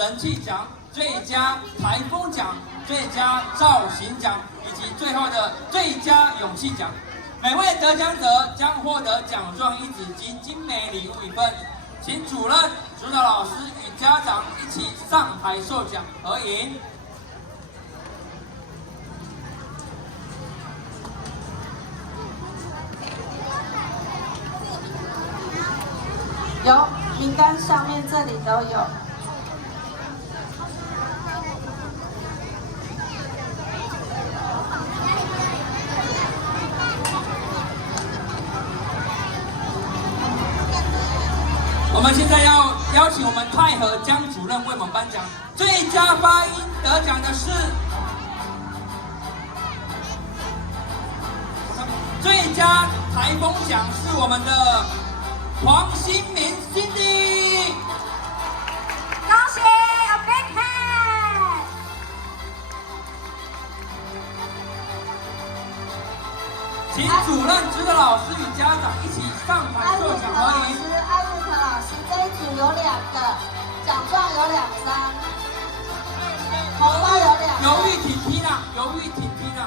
人气奖、最佳台风奖、最佳造型奖以及最后的最佳勇气奖。每位得奖者将获得奖状1纸及精美礼物1份。请主任、指导老师与家长一起上台授奖合影。有名单上面这里都有。我们现在要邀请我们太和江主任为我们颁奖。最佳发音得奖的是最佳台风奖是我们的黄新明 Cindy， 恭喜 a big hand！ 请主任、指导老师与家长一起上台授奖合影。艾瑞克老师这一组有2个，奖状有2张，红包有2个。犹豫挺踢啦，犹豫挺踢啦。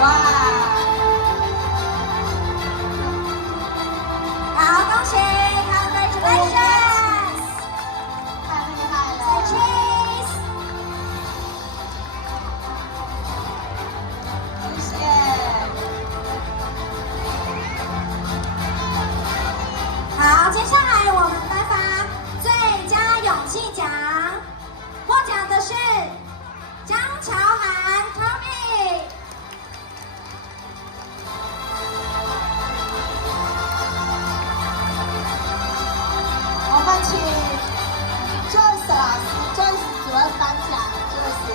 哇！好，恭喜 ，Congratulations！ 太厉害了 Cheese！ 谢谢。好，接下来我们颁发最佳勇气奖，获奖的是江乔涵 Tommy。我们请 Joyce 老师、Joyce 主任颁奖 ，Joyce。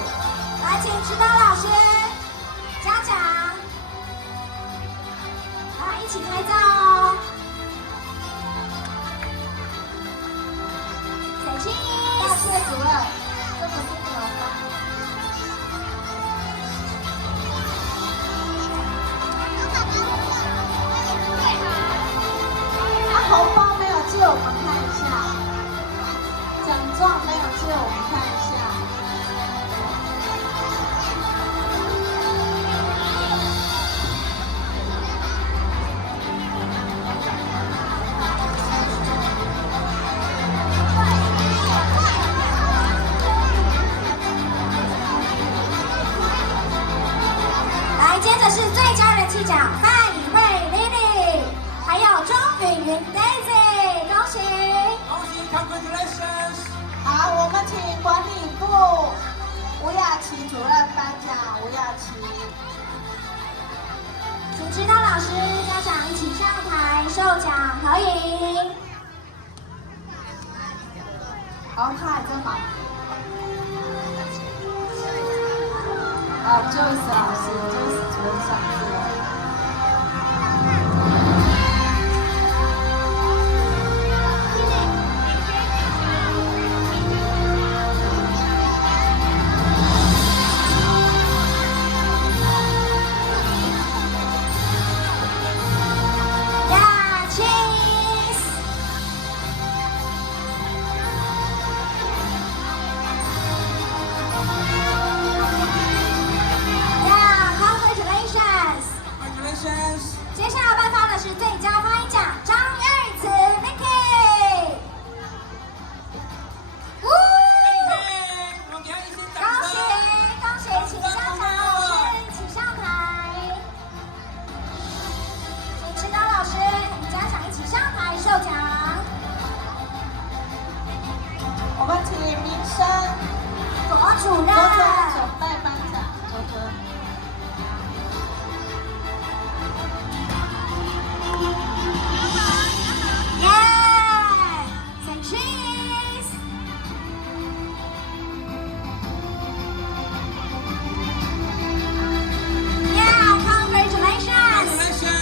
来，请指导老师、家长，来一起拍照哦。水清，大谢主任，这不是你们吗？红包没有借我们看一下，奖状没有借我们看一下。来，接着是最佳人气奖，范以慧 Lily， 还有钟允云 Daisy， 恭喜！恭喜 ，Congratulations！ 好，我们请管理部吴雅琪主任颁奖，吴雅琪。请指导老师、家长一起上台授奖合影。好，他还在忙。好，Joyce 老师，Joyce 主任上去了。呀 ，Cheese！ 呀 ，Congratulations！ Congratulations！ 接下来颁发的是最佳发音奖，张玉慈 Vicky。呜！我们给他一些恭掌喜声。恭喜，请家长老师一起上台，请指导老师与家长一起上台授奖。我们请民生左主任。左主任准